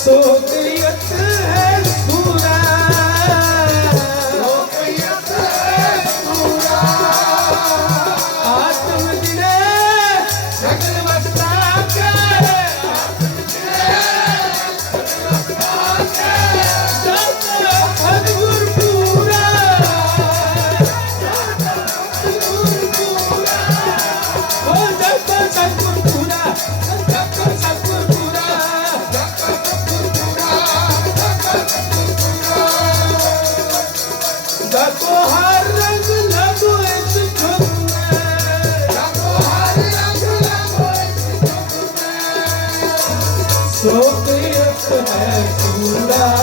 sou ਜਪੋ ਹਰ ਰੰਗ ਲਗੋ ਇਸ ਝੁਕ ਸੋ ਪ੍ਰਿਯਤ ਹੈ ਪੂਰਾ